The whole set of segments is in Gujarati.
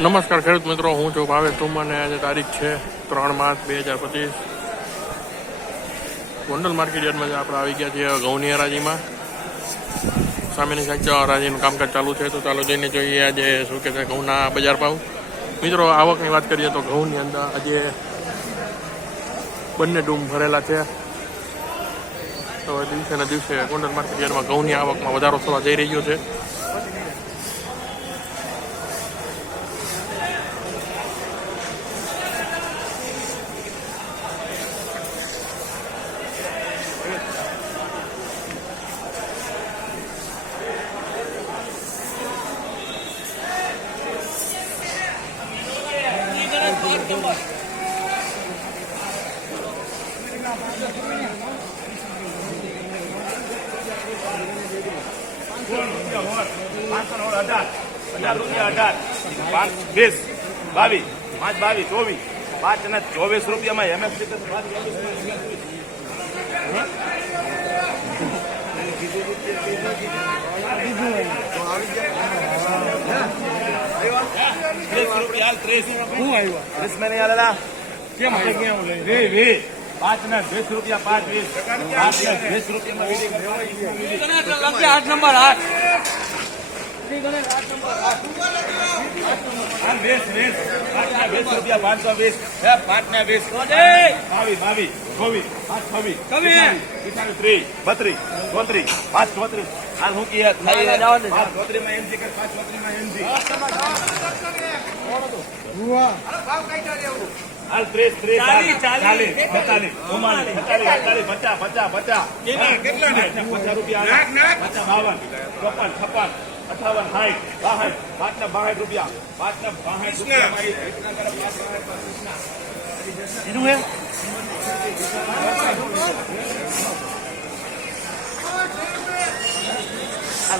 નમસ્કાર ખેડૂત મિત્રો, હું છું ભાવેશ ઠુમર અને આજે તારીખ છે 3 માર્ચ 2025। ગોંડલ માર્કેટ યાર્ડમાં આપણે આવી ગયા છીએ ઘઉંની હરાજીમાં। સામેની સાઈડ હરાજીનું કામકાજ ચાલુ છે, તો ચાલો જઈને જોઈએ આજે શું કે છે ઘઉંના બજાર ભાવ। મિત્રો, આવકની વાત કરીએ તો ઘઉંની અંદર આજે બંને ડૂમ ભરેલા છે। તો દિવસે ને દિવસે ગોંડલ માર્કેટ યાર્ડમાં ઘઉંની આવકમાં વધારો થવા જઈ રહ્યો છે। ₹22 MFC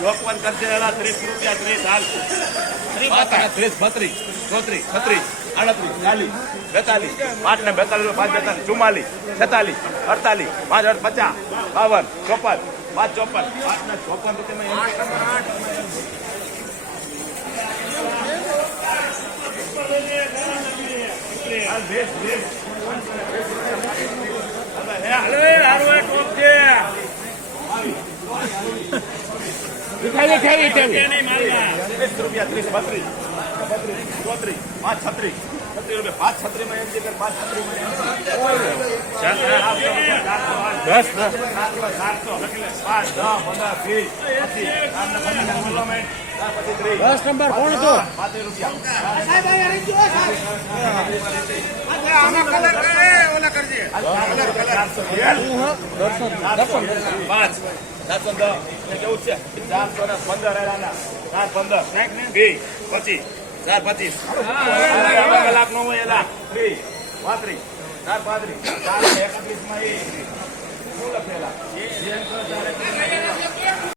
લોકવાન કરશે ₹30 30 હાલ 30 32 33 36 38 40 42 42 5 44 46 48 5 50 52 54 5 નંબર કોણ હતો?